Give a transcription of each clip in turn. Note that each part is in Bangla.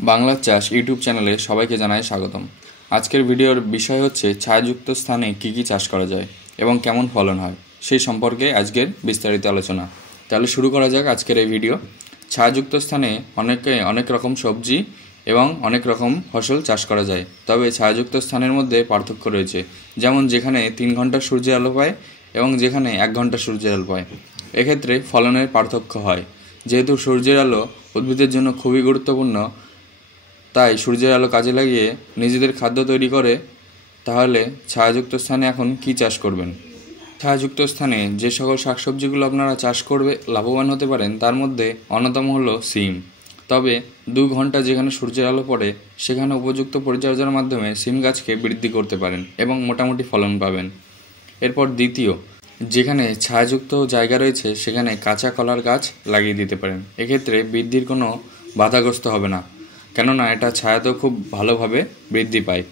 বাংলা চাষ ইউটিউব চ্যানেলে সবাইকে জানাই স্বাগতম। আজকের ভিডিওর বিষয় হচ্ছে ছায়াযুক্ত স্থানে কী কী চাষ করা যায় এবং কেমন ফলন হয় সেই সম্পর্কে আজকের বিস্তারিত আলোচনা। তাহলে শুরু করা যাক আজকের এই ভিডিও। ছায়াযুক্ত স্থানে অনেক রকম সবজি এবং অনেক রকম ফসল চাষ করা যায়, তবে ছায়াযুক্ত স্থানের মধ্যে পার্থক্য রয়েছে। যেমন যেখানে 3 ঘন্টা সূর্যের আলো পায় এবং যেখানে 1 ঘন্টা সূর্যের আলো পায়, এক্ষেত্রে ফলনের পার্থক্য হয়। যেহেতু সূর্যের আলো উদ্ভিদের জন্য খুবই গুরুত্বপূর্ণ, তাই সূর্যের আলো কাজে লাগিয়ে নিজেদের খাদ্য তৈরি করে। তাহলে ছায়াযুক্ত স্থানে এখন কি চাষ করবেন? ছায়াযুক্ত স্থানে যে সকল শাকসবজিগুলো আপনারা চাষ করবে লাভবান হতে পারেন, তার মধ্যে অন্যতম হলো সিম। তবে 2 ঘন্টা যেখানে সূর্যের আলো পড়ে সেখানে উপযুক্ত পরিচর্যার মাধ্যমে সিম গাছকে বৃদ্ধি করতে পারেন এবং মোটামুটি ফলন পাবেন। এরপর দ্বিতীয়, যেখানে ছায়াযুক্ত জায়গা রয়েছে সেখানে কাঁচা কলার গাছ লাগিয়ে দিতে পারেন। এক্ষেত্রে বৃদ্ধির কোনো বাধাগ্রস্ত হবে না, কেননা এটা ছায়াতেও খুব ভালোভাবে বৃদ্ধি পায়।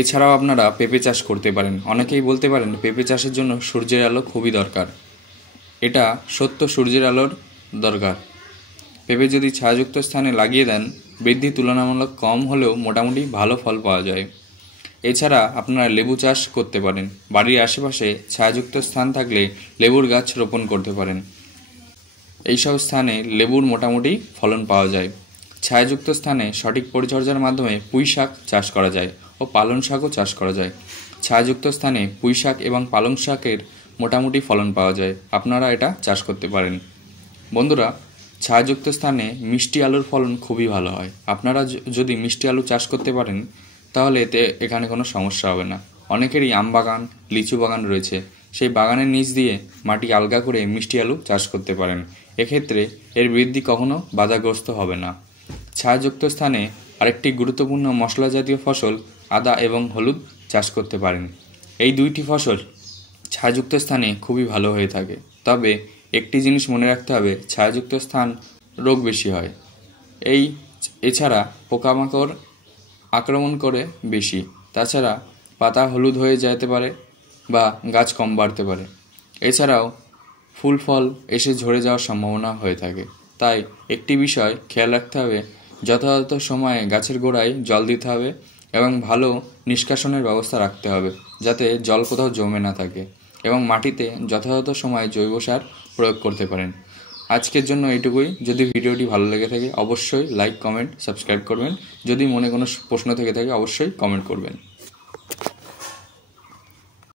এছাড়াও আপনারা পেঁপে চাষ করতে পারেন। অনেকেই বলতে পারেন পেঁপে চাষের জন্য সূর্যের আলো খুবই দরকার। এটা সত্য, সূর্যের আলোর দরকার। পেঁপে যদি ছায়াযুক্ত স্থানে লাগিয়ে দেন, বৃদ্ধি তুলনামূলক কম হলেও মোটামুটি ভালো ফল পাওয়া যায়। এছাড়া আপনারা লেবু চাষ করতে পারেন। বাড়ির আশেপাশে ছায়াযুক্ত স্থান থাকলে লেবুর গাছ রোপণ করতে পারেন। এইসব স্থানে লেবুর মোটামুটি ফলন পাওয়া যায়। ছায়াযুক্ত স্থানে সঠিক পরিচর্যার মাধ্যমে পুঁই শাক চাষ করা যায় ও পালং শাকও চাষ করা যায়। ছায়াযুক্ত স্থানে পুঁই শাক এবং পালং শাকের মোটামুটি ফলন পাওয়া যায়। আপনারা এটা চাষ করতে পারেন। বন্ধুরা, ছায়াযুক্ত স্থানে মিষ্টি আলুর ফলন খুবই ভালো হয়। আপনারা যদি মিষ্টি আলু চাষ করতে পারেন তাহলে এখানে কোনো সমস্যা হবে না। অনেকেরই আম বাগান, লিচু বাগান রয়েছে, সেই বাগানের নিচ দিয়ে মাটি আলগা করে মিষ্টি আলু চাষ করতে পারেন। এক্ষেত্রে এর বৃদ্ধি কখনো বাধাগ্রস্ত হবে না। ছায়াযুক্ত স্থানে আরেকটি গুরুত্বপূর্ণ মশলা জাতীয় ফসল আদা এবং হলুদ চাষ করতে পারেন। এই দুইটি ফসল ছায়াযুক্ত স্থানে খুবই ভালো হয়ে থাকে। তবে একটি জিনিস মনে রাখতে হবে, ছায়াযুক্ত স্থান রোগ বেশি হয়। এছাড়া পোকামাকড় আক্রমণ করে বেশি। তাছাড়া পাতা হলুদ হয়ে যেতে পারে বা গাছ কম বাড়তে পারে। এছাড়াও ফুল ফল এসে ঝরে যাওয়ার সম্ভাবনা হয়ে থাকে। তাই একটি বিষয় খেয়াল রাখতে হবে, যথাযথ সময়ে গাছের গোড়ায় জল দিতে হবে এবং ভালো নিষ্কাশনের ব্যবস্থা রাখতে হবে, যাতে জল কোথাও জমে না থাকে, এবং মাটিতে যথাযথ সময়ে জৈব সার প্রয়োগ করতে পারেন। আজকের জন্য এইটুকুই। যদি ভিডিওটি ভালো লেগে থাকে অবশ্যই লাইক, কমেন্ট, সাবস্ক্রাইব করবেন। যদি মনে কোনো প্রশ্ন থেকে থাকে অবশ্যই কমেন্ট করবেন।